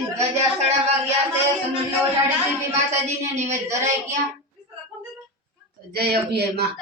ગજા સડાવા ગયા છે સમજો ઓલાડી દેવી માતાજીને નિવેદ ધરાઈ ગયા તો જય અભિય માં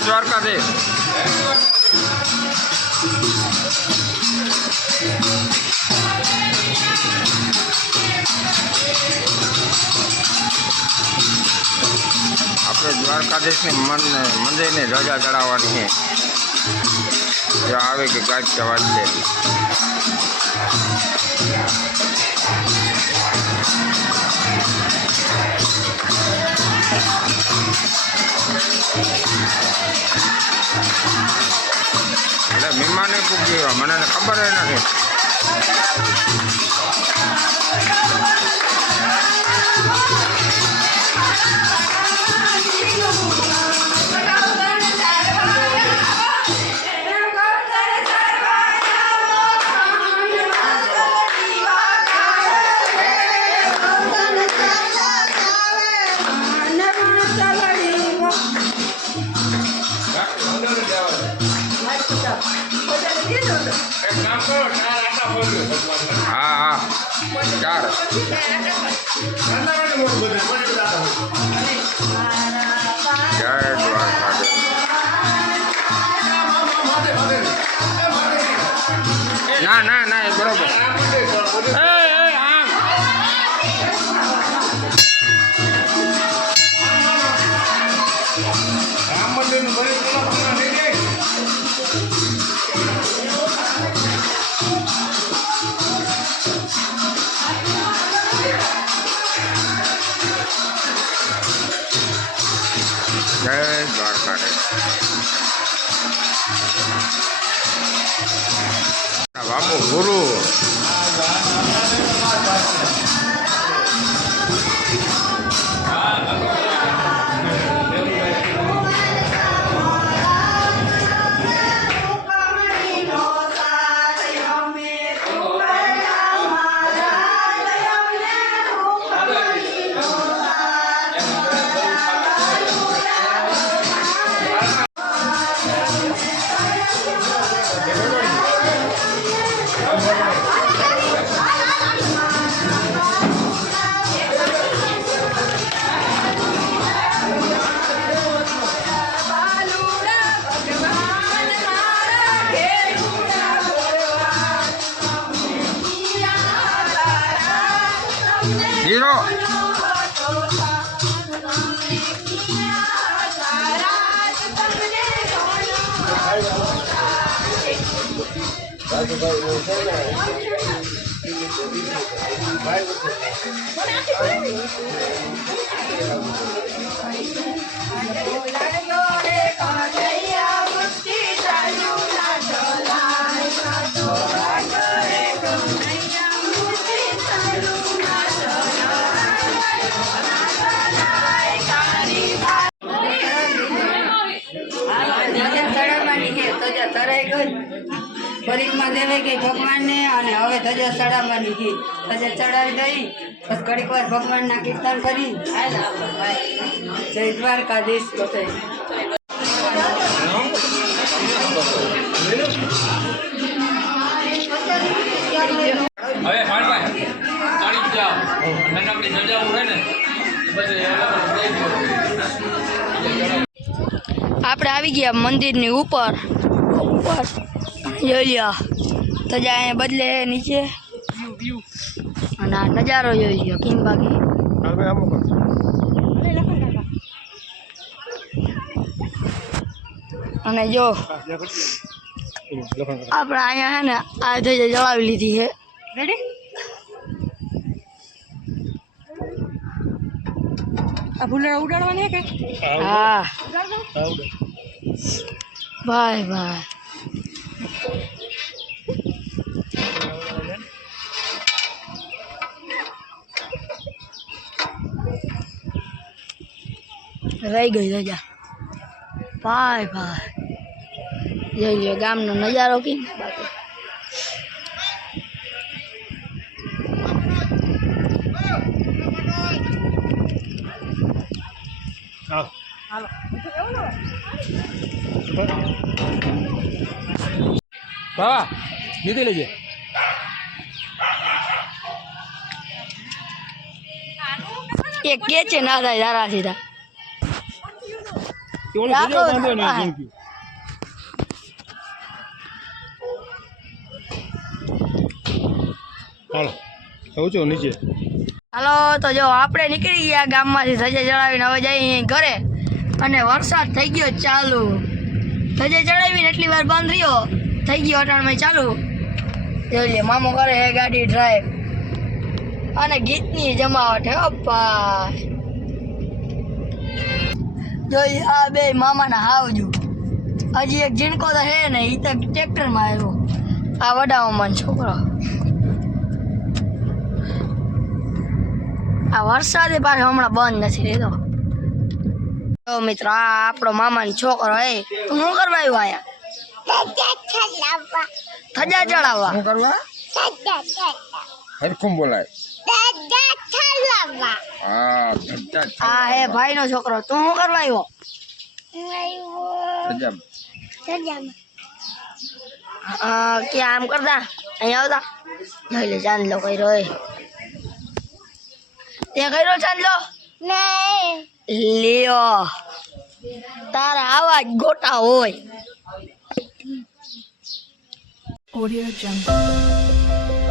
દ્વારકાધીશ આપણે દ્વારકાધીશની મંદિરની ધજા ચડાવવાની છે આવે કે ગાજ જવા છે એટલે મહેમાને પૂછી મને ખબર નથી हाँ हाँ 4 जय द्वारकाधीश ना ना ना बरोबर બાપુ ગુરુ હીરો પરિક્રમા દેવાઈ ગઈ ભગવાનને અને હવે ધજા ચડાવવાની છે. ધજા ચડાવી દઈ બસ ઘડીક વાર ભગવાનના કીર્તન કરી જય દ્વારકાધીશ કહે. હવે ભાઈ ચાલી જાઓ નાનકડી જજા ઉડે ને આપણે આવી ગયા મંદિરની ઉપર જોઈ લ્યો ધજા અહીંયા બદલે નીચે અને આ નજારો જોઈ લ્યો કેમ બાકી અને જો આપણે અહીંયા હે ને આ ધજા જળાવી લીધી છે. રેડી આ ફૂલડા ઉડાડવાની કે હા બાય બાય રહી ગઈ રજા ભાઈ ભાઈ જોઈ લો ગામનો નજારો કેમ બાકી બાબા નીકળી લેજે એક કે છે ના થાય તારા સીધા નીચે હાલો તો જો આપણે નીકળી ગયા ગામમાંથી ધજા ચડાવીને હવે જઈએ ઘરે અને વરસાદ થઈ ગયો ચાલુ. ધજા ચડાવીને એટલી વાર બંધ રહ્યો થઈ ગયો અટાણમાં ચાલુ. જોઈ લે મામો કરે હે ગાડી ડ્રાઈવ અને ગીતની જમાવટ હે ભાઈ. જોઈ આ બે મામાના હાવજુ હજી એક ઝીણકો તો હે ને એ તો ટ્રેક્ટરમાં આવ્યો આ વડા મામાનો છોકરો. આ વરસાદે પાછો હમણાં બંધ નથી રહેતો. તો મિત્રો આ આપણો મામાનો છોકરો હે તું શું કરવા આવ્યો આયા ધજા ચડાવવા શું કરવા હરખું બોલાય હા હા હે ભાઈ નો છોકરો તું શું કરવા આવ્યો કે આમ કરતા અહીંયા આવતા જોઈ લે ચાંદલો કર્યો હે તે કર્યો ચાંદલો લ્યો તારા આવા જ ગોટા હોય. Audio Jungle.